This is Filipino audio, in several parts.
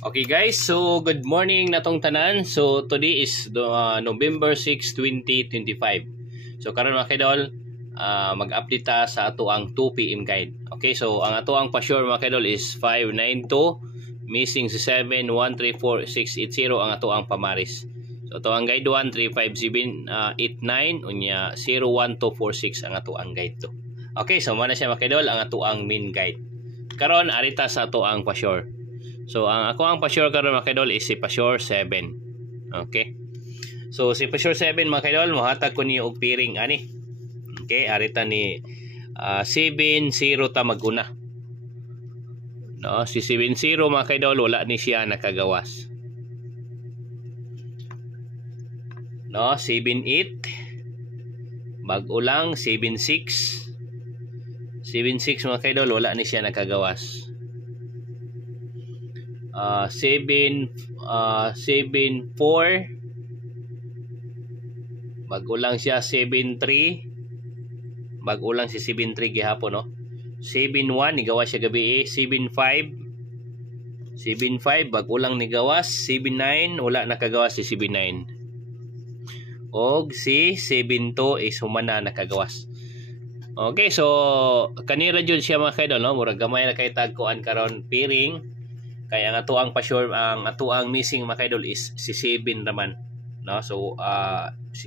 Okay guys, so good morning natong tanan. So today is November 6, 2025. So karon mga kaidol, mag-update ta sa ato ang 2 PM guide. Okay, so ang ato ang pa-sure mga kaidol is 592, missing si 7134680 ang ato ang pamaris. So ato ang guide 1 35789 unya 01246 ang ato ang guide 2. Okay, so mana siya mga kaidol ang ato ang main guide. Karon arita sa ato ang pa-sure. So ang ako ang pa-sure karon mga kaidol is si pa-sure 7. Okay. So si pa-sure 7 mga kaidol mohatag ko niyo og piring ani. Okay, arita ni 7-0 ta maguna. No, si 7-0 mga kaidol wala ni siya nakagawas. No, 7-8 bag-o lang 7-6. 7-6 mga kaidol wala ni siya nakagawas. 7-4 bago lang siya. 7-3 bago lang si 7-3 gihapon no. 7-1 nigawas siya gabi 7-5 bago lang nigawas. 7-9 wala nakagawas si 7-9 og si 7-2 is humana nakagawas. Okay, so kanira jud siya mga kaidol no, murag gamay na kay tagkuan karon piring. Kaya ang ato ang pa-sure, ang ato ang missing mga kaidol is si 7 naman, no? So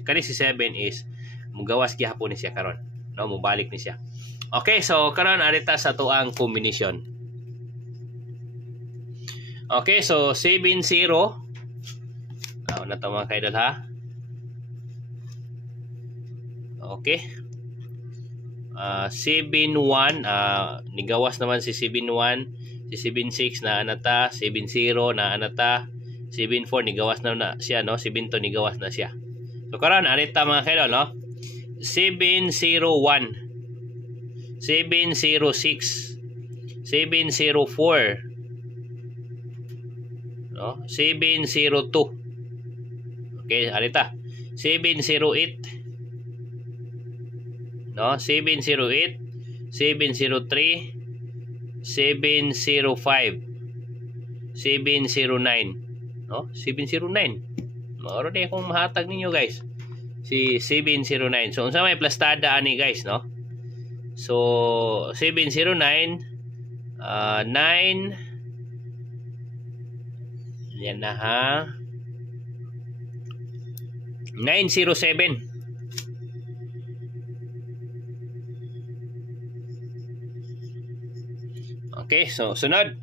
kani si 7 is mugawas gihapon ni siya karon, no? Mubalik ni siya. Okay, so karon arita sa ato ang combination. Okay, so 7-0. Na to mga kaidol ha. Okay. 7-1 nigawas naman si 7-1. Si 7-6 na anata, 7-0 na anata, 7-4 nigawas na siya no, 7-2 nigawas na siya. So karon arita mga kaidol no. 7-0-1, 7-0-6, 7-0-4, no, 7-0-2. Okay, arita. 7-0-8, no, 7-0-8, 7-0-3, 7-0-5, 7-0-9, no? 7-0-9. Maoro di akong mahatag ninyo guys. Si 7-0-9. So unsa may plastada ani guys, no? So 7-0-9 9 yan na ha. 9-0-7. Okay, so sunod.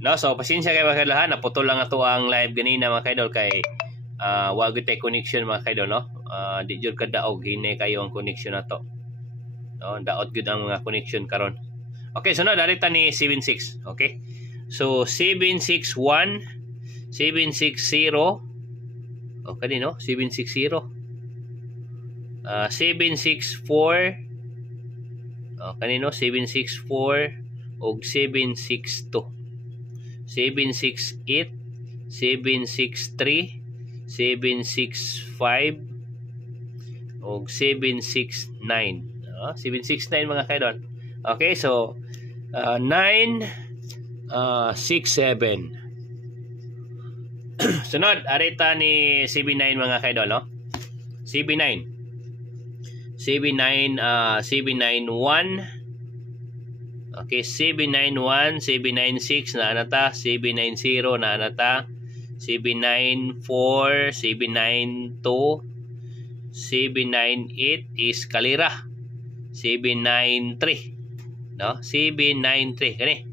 No, so pasensya kayo mga kaidol ha, naputol lang ato ang live ganina mga kaidol kay wa gyud tay connection mga kaidol no. Di jud kadaog hinay kayo ang connection nato. No, daot gyud ang mga connection karon. Okay, sunod arita ni 7-6. Okay. So 7-6-1, 7-6-0. Okay no, 7-6-0. 7-6-4. Kanino 7-6-4 og 7-6-2, 7-6-8, 7-6-3, 7-6-5 og 7-6-9. 7-6-9 mga kaidol. Okay, so 9-6-7. Sunod arita ni 7-9 mga kaidol no. 7-9 7-9-1. Okay, 7-9-1, 7-9-6 na anata, 7-9-0 na anata, 7-9-4, 7-9-2, 7-9-8 is kalira, 7-9-3, no? 7-9-3 kani,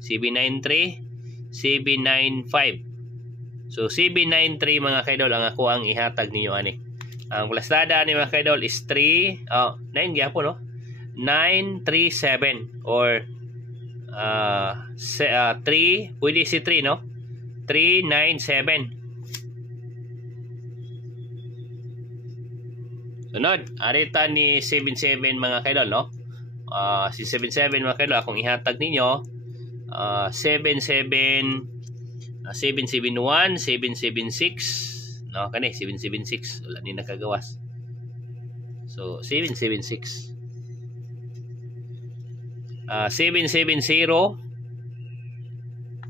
7-9-3, 7-9-5. So 7-9-3 mga kaidol ang ako ang ihatag ninyo ani. Ang plastada ni mga kaidol is 9 gyapon no. 9-3-7 or 3, pwede si 3 no, 3-9-7. Sunod arita ni 7-7 mga kaidol no. Si 7-7 mga kaidol akong ihatag ninyo 7-7, 7-7-1, 7-7-6 no, kani 7-7-6 wala ni nakagawas. So 7-7-6, 7-7-0,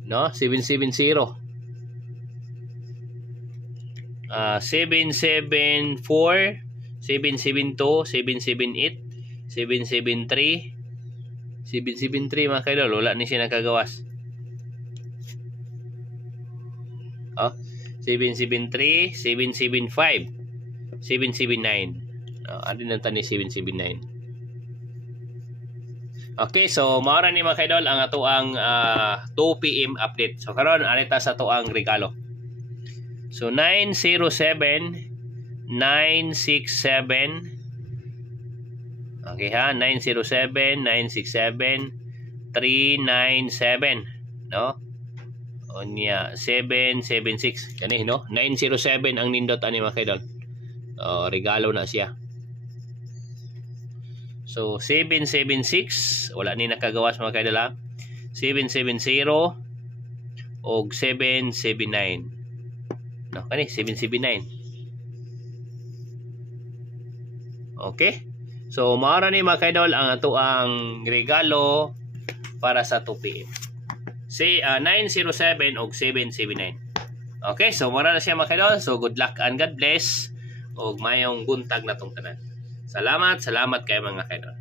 no? 770. 774, 772, 778, 773, 773 mga kaidol, wala ni siya nakagawas. 773, 775, 779. Ano nang tani 779. Okay, so maura ni mga kaidol ang ato ang 2 PM update. So karon anita sa ato ang regalo. So 907 967. Okay ha, 907 967 397, no? Onya 776 kani, no? 907 ang nindot ani mga kaidol. Regalo na siya. So 776 wala ni nakagawas mga kaidol ha. 770 og 779. No, kani 779. Okay? So maara ni mga kaidol ang ato ang regalo para sa 2 PM. Say 907 og 779. Okay, so maara na siya mga kaidol. So good luck and God bless og mayong buntag natong tanan. Salamat kayo mga kaidol.